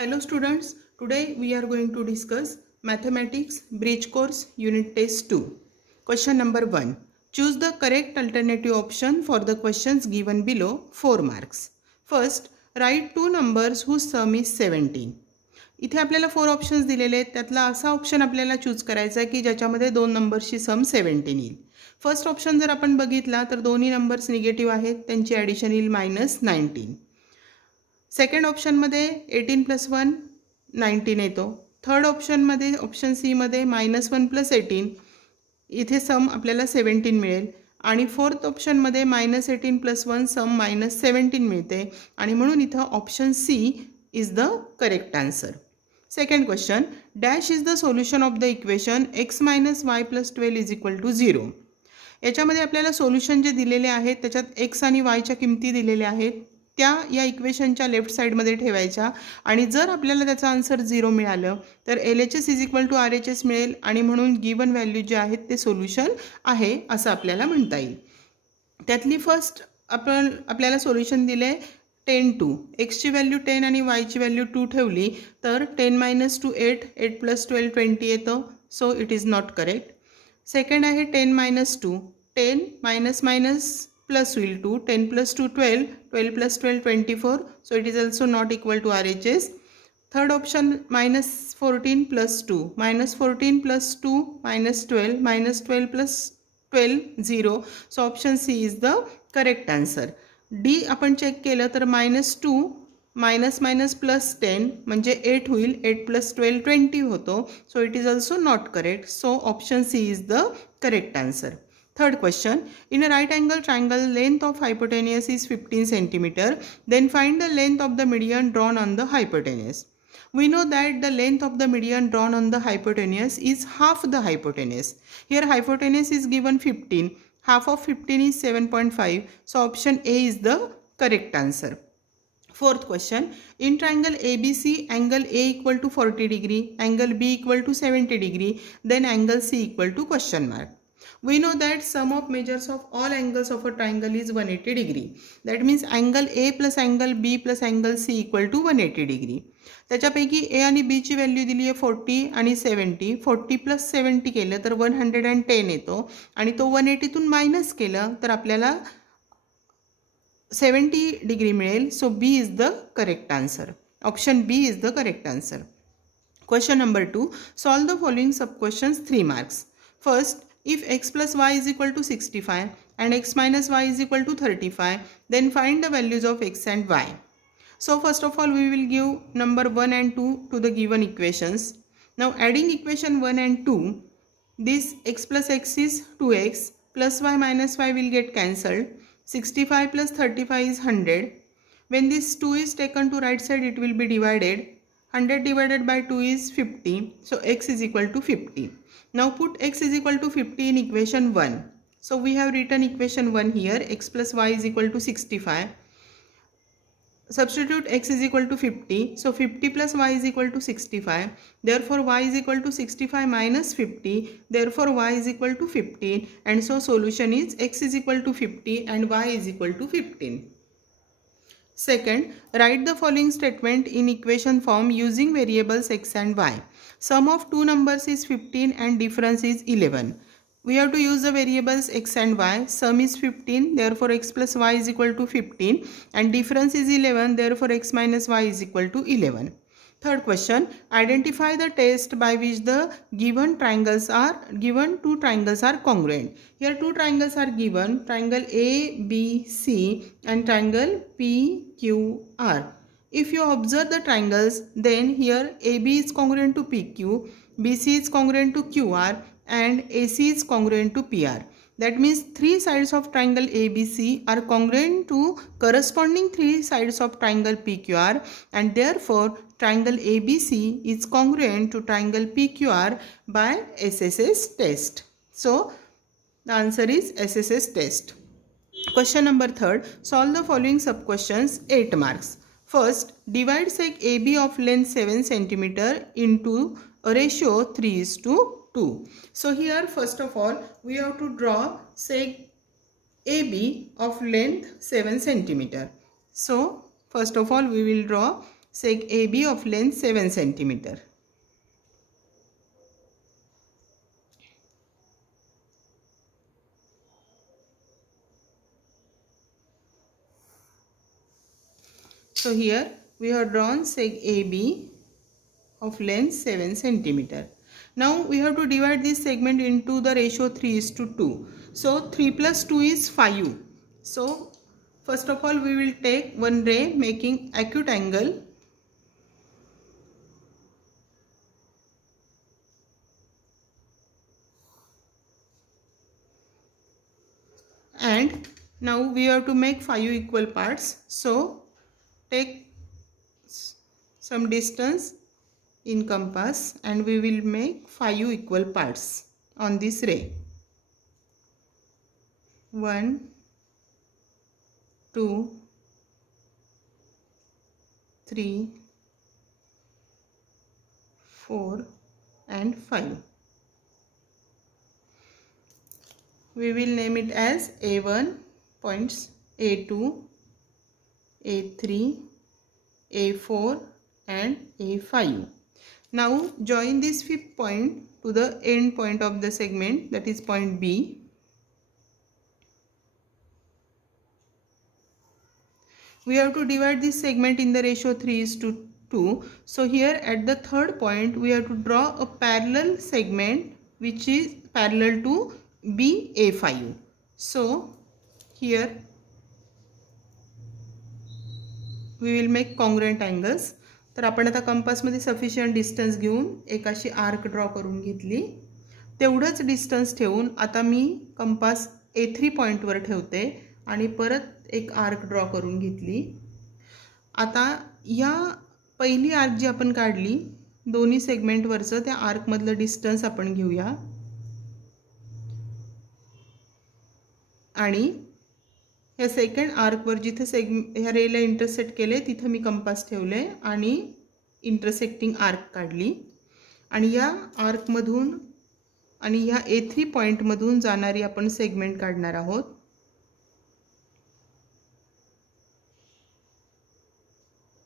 Hello students, today we are going to discuss Mathematics Bridge Course Unit Test 2. Question number 1. Choose the correct alternative option for the questions given below, 4 marks. First, write two numbers whose sum is 17. इथे आपल्याला 4 options दिलेले आहेत. त्यातला असा option आपल्याला choose करायचा आहे की ज्याच्यामध्ये दोन नंबर्सची सम 17 येईल. फर्स्ट ऑप्शन जर आपण बघितला तर दोन्ही नंबर्स निगेटिव्ह आहेत, त्यांची ॲडिशन येईल -19. सेकंड ऑप्शनमध्ये 18 + 1 19 येतो. थर्ड ऑप्शनमध्ये ऑप्शन सी मध्ये -1 + 18 इथे सम आपल्याला 17 मिळेल आणि फोर्थ ऑप्शनमध्ये -18 + 1 सम -17 मिळते आणि म्हणून इथं option C is the correct answer. Second question, dash is the solution of the equation x - y + 12 = 0. याच्यामध्ये आपल्याला सोल्युशन जे दिलेले आहेत त्याच्यात x आणि y च्या किमती दिलेल्या आहेत, त्या या इक्वेशनच्या लेफ्ट साईडमध्ये ठेवायच्या आणि जर आपल्याला त्याचा आन्सर 0 मिळालं तर LHS = RHS मिळेल आणि म्हणून गिवन व्हॅल्यू जे आहेत ते सोल्युशन आहे असं आपल्याला म्हणता येईल. त्यातली फर्स्ट आपल्याला सोल्युशन दिले 10 2. x ची व्हॅल्यू 10 आणि y ची व्हॅल्यू 2 ठेवली तर 10 - 2 8, 8 + 12 20 येतं. So it is not correct. Second आहे 10 - 2. 10 - प्लस होईल 2, 10 + 2 12, 12 + 12 24. So it is also not equal to RHS. Third option -14 + 2, -14 + 2 -12, -12 + 12 0. So option C is the correct answer. D आपण चेक केलं तर -2 -10 म्हणजे 8 होईल, 8 + 12 20 होतो. So it is also not correct. So option C is the correct answer. Third question, in a right angle triangle length of hypotenuse is 15 cm, then find the length of the median drawn on the hypotenuse. We know that the length of the median drawn on the hypotenuse is half the hypotenuse. Here hypotenuse is given 15, half of 15 is 7.5. So option A is the correct answer. Fourth question, in triangle ABC, angle A = 40 degree, angle B = 70 degree, then angle C = question mark. We know that sum of measures of all angles of a triangle is 180 degree. That means angle A plus angle B plus angle C = 180 degree. त्याच्यापैकी A आणि B ची value दिली आहे 40 आणि 70. 40 + 70 केलं तर 110 येतो आणि तो 180 तून मायनस केलं तर आपल्याला 70 डिग्री मिळेल. So B is the correct answer. Option B is the correct answer. Question number 2, solve the following sub questions 3 marks. First, if x + y = 65 and x - y = 35, then find the values of x and y. So first of all we will give number 1 and 2 to the given equations. Now adding equation 1 and 2, this x plus x is 2x, plus y minus y will get cancelled. 65 plus 35 is 100. When this 2 is taken to right side it will be divided. 100 divided by 2 is 50. So x is equal to 50. Now put x is equal to 50 in equation 1. So we have written equation 1 here, x plus y is equal to 65. Substitute x is equal to 50. So 50 plus y is equal to 65. Therefore y is equal to 65 minus 50. Therefore y is equal to 15. And so solution is x is equal to 50 and y is equal to 15. Second, write the following statement in equation form using variables x and y. Sum of two numbers is 15 and difference is 11. We have to use the variables x and y. Sum is 15, therefore x plus y is equal to 15 and difference is 11, therefore x minus y is equal to 11. Third question, identify the test by which the given two triangles are congruent. Here two triangles are given, triangle ABC and triangle PQR. If you observe the triangles, then here AB is congruent to PQ, BC is congruent to QR and AC is congruent to PR. That means three sides of triangle ABC are congruent to corresponding three sides of triangle PQR and therefore triangle ABC is congruent to triangle PQR by SSS test. So the answer is SSS test. Question number 3, solve the following sub questions, 8 marks. First, divide sec AB of length 7 cm into a ratio 3:2. So here first of all we have to draw sec AB of length 7 cm. So first of all we will draw seg AB of length 7 centimeter. So here we have drawn seg AB of length 7 centimeter. Now we have to divide this segment into the ratio 3:2. So 3 plus 2 is 5. So first of all we will take one ray making acute angle. And now we have to make 5 equal parts. So take some distance in compass and we will make 5 equal parts on this ray. 1, 2, 3, 4 and 5. We will name it as A1 points, A2, A3, A4 and A5. Now join this fifth point to the end point of the segment, that is point B. We have to divide this segment in the ratio 3:2. So here at the third point we have to draw a parallel segment which is parallel to BA5. So here we will make congruent angles. तर आपण आता कंपासमध्ये sufficient distance घेऊन एक अशी arc draw करून घेतली. तेवढंच डिस्टन्स ठेवून आता मी कंपास A3 पॉइंटवर ठेवते आणि परत एक आर्क ड्रॉ करून घेतली. आता या पहिली आर्क जी आपण काढली दोन्ही सेगमेंटवरचं त्या आर्कमधलं डिस्टन्स आपण घेऊया आणि या सेकंड आर्कवर जिथे ह्या रेला इंटरसेक्ट केले तिथे मी कंपास ठेवले आणि इंटरसेक्टिंग आर्क काढली आणि या आर्कमधून आणि या A3 पॉइंटमधून जाणारी आपण सेगमेंट काढणार आहोत.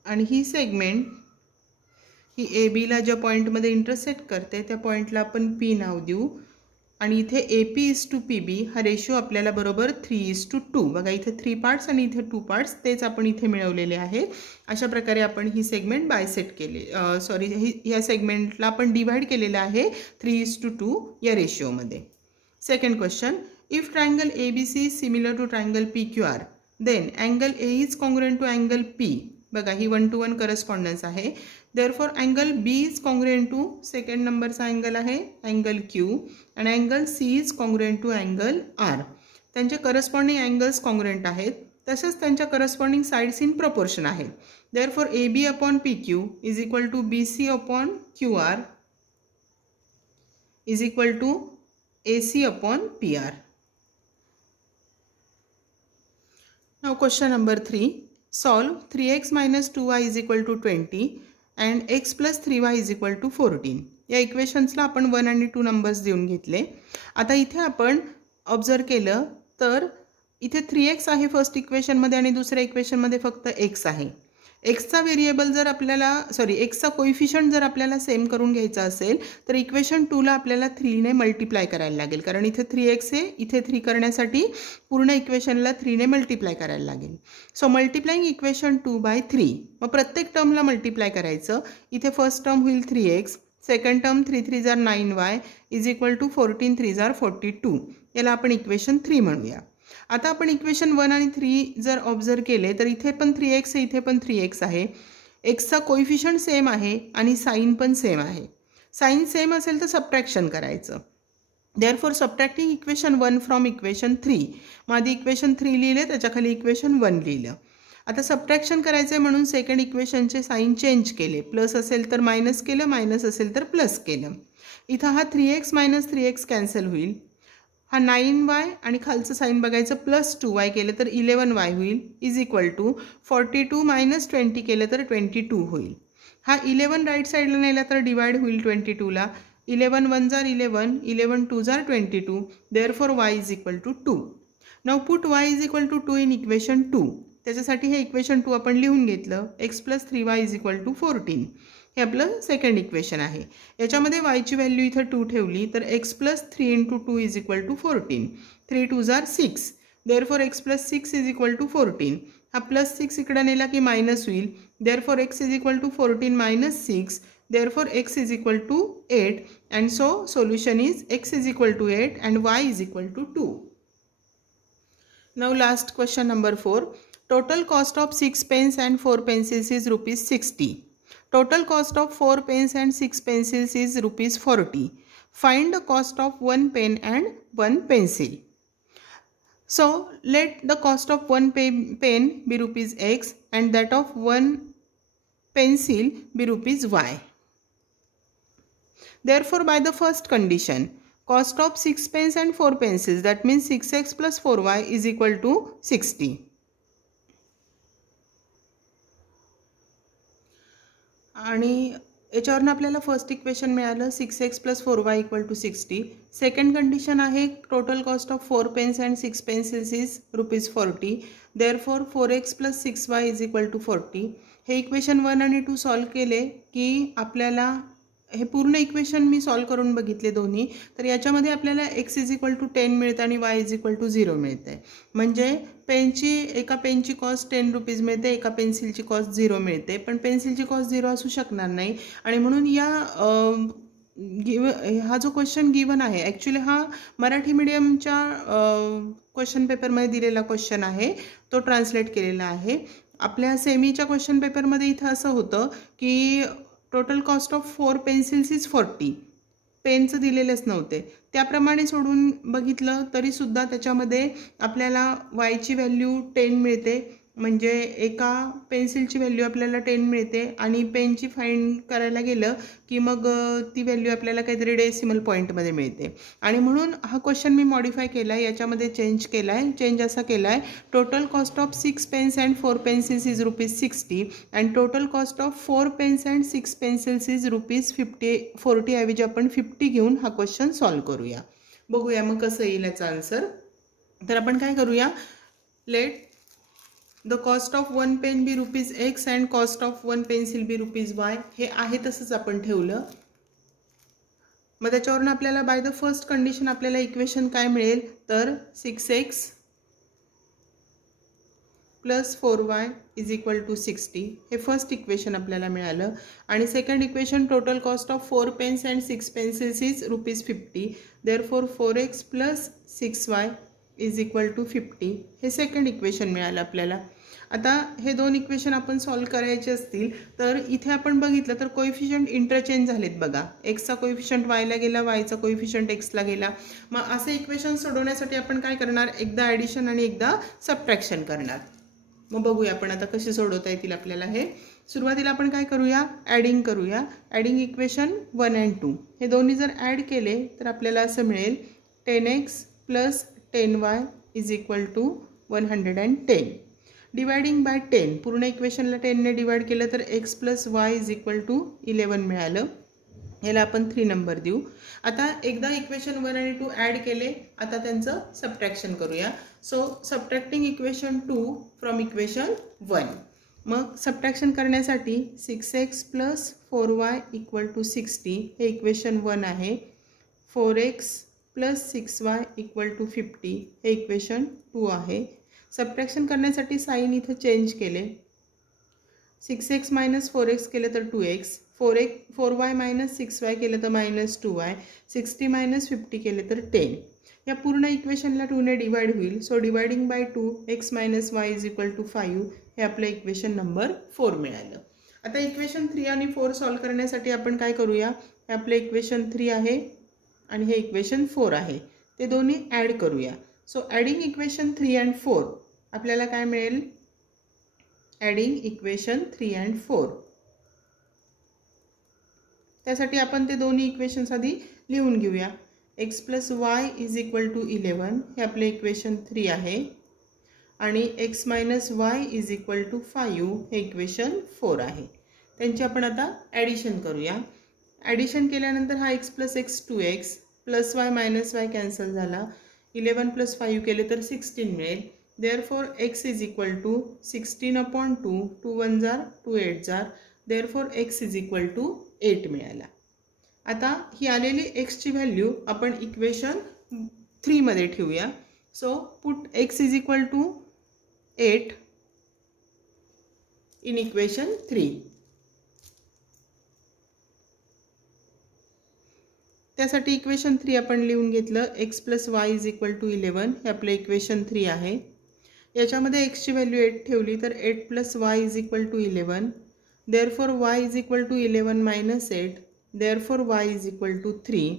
आणि ही सेगमेंट ही AB ला ज्या पॉइंटमध्ये इंटरसेक्ट करते त्या पॉइंटला आपण P नाव देऊ आणि इथे AP:PB हा रेशो आपल्याला बरोबर 3:2. बघा इथे 3 पार्ट्स आणि इथे 2 पार्ट्स तेच आपण इथे मिळवलेले आहे. अशा प्रकारे आपण ही सेगमेंट बायसेक्ट केले ह्या सेगमेंटला आपण डिवाइड केलेलं आहे 3:2 या रेशिओमध्ये. Second question, if triangle ABC is similar to triangle PQR then angle A is congruent to angle P. बघा ही 1:1 करस्पॉन्डन्स आहे. Therefore angle B is congruent to second नंबरचा अँगल आहे अँगल Q आणि angle C is congruent to angle R. त्यांचे corresponding angles congruent आहेत तसेच त्यांच्या करस्पॉन्डिंग साइड्स इन प्रपोर्शन आहेत. Therefore AB upon PQ is equal to BC upon QR is equal to AC upon PR. Now question number 3. Solve 3x minus 2y is equal to 20 and x plus 3y is equal to 14. या इक्वेशन्सला आपण 1 आणि 2 numbers देऊन घेतले. आता इथे आपण observe केलं तर इथे 3x आहे फर्स्ट इक्वेशनमध्ये आणि दुसऱ्या इक्वेशनमध्ये फक्त x आहे. एक्सचा व्हेरिएबल जर आपल्याला एक्सचा कोइफिशियंट जर आपल्याला सेम करून घ्यायचा असेल तर इक्वेशन 2 ला आपल्याला 3 ने मल्टिप्लाय करायला लागेल कारण इथे 3x आहे इथे 3 करण्यासाठी पूर्ण इक्वेशनला 3 ने मल्टिप्लाय करायला लागेल. So multiplying equation 2/3. मग प्रत्येक टर्मला मल्टिप्लाय करायचं. इथे फर्स्ट टर्म होईल 3x, सेकंड टर्म 3 3 जार 9y इज इक्वल टू 14 3 जार 42. याला आपण इक्वेशन 3 म्हणूया. आता आपण इक्वेशन 1 आणि 3 जर ऑब्झर्व केले तर इथे पण 3x आहे इथे पण 3x आहे. एक्सचा कोइफिशियंट सेम आहे आणि साइन पण सेम आहे. साइन सेम असेल तर सबट्रॅक्शन करायचं. Therefore subtracting equation 1 from equation 3. माझी इक्वेशन 3 लिहिले त्याच्याखाली इक्वेशन 1 लिहिलं. आता सबट्रॅक्शन करायचं आहे म्हणून सेकंड इक्वेशनचे साइन चेंज केले. प्लस असेल तर मायनस केलं, मायनस असेल तर प्लस केलं. इथं हा 3x मायनस 3x कॅन्सल होईल. हा 9y आणि खालचं साइन बघायचं प्लस 2y केलं तर 11y होईल इज इक्वल टू 42 मायनस 20 केलं तर 22 होईल. हा 11 राईट साईडला नेला तर डिवाइड होईल 22ला. 11 1 जार 11, 11 2 जार 22. Therefore y is equal to 2. Now put y is equal to 2 in equation 2. त्याच्यासाठी हे इक्वेशन 2 आपण लिहून घेतलं. x + 3y = 14 हे आपलं सेकंड इक्वेशन आहे. याच्यामध्ये yची व्हॅल्यू इथं 2 ठेवली तर x + 3 × 2 = 14. 3 2s are 6. Therefore x + 6 = 14. हा +6 इकडे नेला की मायनस होईल. Therefore x = 14 - 6. Therefore x = 8 and so solution is x = 8 and y = 2. Now last question number 4. Total cost of 6 pens and 4 pencils is rupees 60. Total cost of 4 pens and 6 pencils is rupees 40. Find the cost of 1 pen and 1 pencil. So let the cost of 1 pen be rupees x and that of 1 pencil be rupees y. Therefore, by the first condition, cost of 6 pens and 4 pencils, that means 6x + 4y = 60. आणि याच्यावरून आपल्याला first equation मिळालं 6x + 4y = 60. Second condition आहे total cost of 4 pens and 6 pencils is rupees 40. Therefore 4x + 6y = 40. हे equation 1 आणि 2 solve केले की आपल्याला हे पूर्ण इक्वेशन मी सॉल्व करून बघितले दोन्ही. तर याच्यामध्ये आपल्याला x = 10 मिळतं आणि y = 0 मिळतं. म्हणजे एका पेनची कॉस्ट 10 रुपीज मिळते, एका पेन्सिलची कॉस्ट 0 मिळते. पण पेन्सिलची कॉस्ट 0 असू शकणार नाही आणि म्हणून हा जो क्वेश्चन गिवन आहे ॲक्च्युली हा मराठी मीडियमच्या क्वेश्चन पेपरमध्ये दिलेला क्वेश्चन आहे, तो ट्रान्सलेट केलेला आहे. आपल्या सेमीच्या क्वेश्चन पेपरमध्ये इथं असं होतं की total cost of 4 pencils is 40. पेनचं दिलेलेच नव्हते. त्याप्रमाणे सोडून बघितलं तरीसुद्धा त्याच्यामध्ये आपल्याला वायची व्हॅल्यू 10 मिळते. म्हणजे एका पेन्सिलची व्हॅल्यू आपल्याला 10 मिळते आणि पेनची फाइंड करायला गेलं की मग ती व्हॅल्यू आपल्याला काहीतरी डेसिमल पॉईंटमध्ये मिळते. आणि म्हणून हा क्वेश्चन मी मॉडिफाय केला आहे, याच्यामध्ये चेंज असा केला आहे total cost of 6 pens and 4 pencils is rupees 60 and total cost of 4 pens and 6 pencils is rupees 40 ऐवजी आपण 50 घेऊन हा क्वेश्चन सॉल्व करूया. बघूया मग कसं येईल याचा आन्सर. तर आपण काय करूया, let the cost of 1 pen be rupees x and cost of 1 pencil be rupees y. हे आहे तसंच आपण ठेवलं. मग त्याच्यावरून आपल्याला बाय द फर्स्ट कंडिशन आपल्याला इक्वेशन काय मिळेल तर 6x + 4y = 60 हे फर्स्ट इक्वेशन आपल्याला मिळालं. आणि second equation total cost of 4 pens and 6 pencils is rupees 50. Therefore 4x + 6y = 50 हे सेकंड इक्वेशन मिळालं आपल्याला. आता हे दोन इक्वेशन आपण सॉल्व करायचे असतील तर इथे आपण बघितलं तर कोएफिशियंट इंटरचेंज झालेत बघा. एक्सचा कोएफिशियंट वायला गेला, वायचा कोएफिशियंट एक्सला गेला. मग असे इक्वेशन सोडवण्यासाठी आपण काय करणार, एकदा ॲडिशन आणि एकदा सबट्रॅक्शन करणार. मग बघूया आपण आता कसे सोडवता येतील आपल्याला हे. सुरुवातीला आपण काय करूया, ॲडिंग करूया. ॲडिंग इक्वेशन 1 and 2 हे दोन्ही जर ॲड केले तर आपल्याला असं मिळेल 10x + 10y = 110. डिवायडिंग बाय 10 पूर्ण इक्वेशनला 10ने डिवाइड केलं तर x + y = 11 मिळालं. याला आपण 3 नंबर देऊ. आता एकदा इक्वेशन 1 आणि 2 ॲड केले, आता त्यांचं सबट्रॅक्शन करूया. So subtracting equation 2 from equation 1. मग सबट्रॅक्शन करण्यासाठी 6x + 4y = 60 हे इक्वेशन 1 आहे. 4x + 6y = 50 हे इक्वेशन 2 आहे. सबट्रॅक्शन करण्यासाठी साइन इथं चेंज केले. 6x - 4x केलं तर 2x, 4y - 6y केलं तर -2y, 60 - 50 केले तर 10. या पूर्ण इक्वेशनला 2ने डिवाइड होईल. So dividing bye 2 x - y = 5 हे आपलं इक्वेशन नंबर 4 मिळालं. आता इक्वेशन 3 आणि 4 सॉल्व करण्यासाठी आपण काय करूया, हे आपलं इक्वेशन 3 आहे आणि हे इक्वेशन 4 आहे, ते दोन्ही ॲड करूया. सो ॲडिंग इक्वेशन 3 and 4 आपल्याला काय मिळेल, ॲडिंग इक्वेशन 3 and 4. त्यासाठी आपण ते दोन्ही इक्वेशन्स आधी लिहून घेऊया. x + y = 11 हे आपले इक्वेशन 3 आहे आणि x - y = 5 हे इक्वेशन 4 आहे. त्यांची आपण आता ॲडिशन करूया. ॲडिशन केल्यानंतर हा x + x 2x + y - y cancel झाला. 11 + 5 केले तर 16 मिळेल. therefore x is equal to 16/2, 2 1 jar 2 8 jar, therefore x is equal to 8 मिळाला. आता ही आलेली x ची व्हॅल्यू आपण इक्वेशन 3 मध्ये ठेवूया. So put x is equal to 8 in equation 3. त्यासाठी इक्वेशन 3 आपण लिहून घेतलं. x + y = 11 हे आपले इक्वेशन 3 आहे. याच्यामध्ये x ची व्हॅल्यू 8 ठेवली तर 8 + y = 11. therefore y is equal to 11 minus 8. therefore y is equal to 3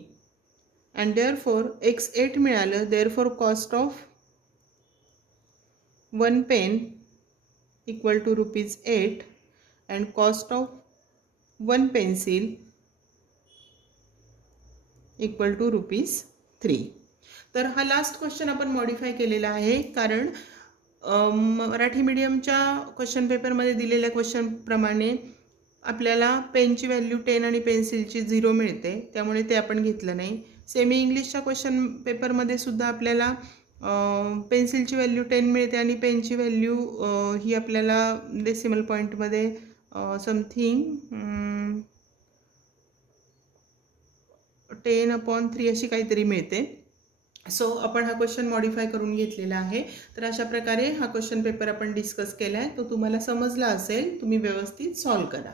and therefore x 8 मिळालं. therefore cost of 1 pen equal to ₹8 and cost of 1 pencil equal to ₹3. तर हा लास्ट क्वेश्चन आपण modify केलेला आहे, कारण Marathi मीडियमच्या question पेपरमध्ये दिलेल्या क्वेश्चनप्रमाणे आपल्याला पेनची व्हॅल्यू 10 आणि पेन्सिलची 0 मिळते, त्यामुळे ते आपण घेतलं नाही. सेमी इंग्लिशच्या क्वेश्चन पेपरमध्ये सुद्धा आपल्याला पेन्सिलची व्हॅल्यू 10 मिळते आणि पेनची व्हॅल्यू ही आपल्याला डेसिमल पॉईंटमध्ये समथिंग 10/3 अशी काहीतरी मिळते. सो आपण हा क्वेश्चन मॉडिफाय करून घेतलेला आहे. तर अशा प्रकारे हा क्वेश्चन पेपर आपण डिस्कस केला आहे. तो तुम्हाला समजला असेल, तुम्ही व्यवस्थित सॉल्व करा.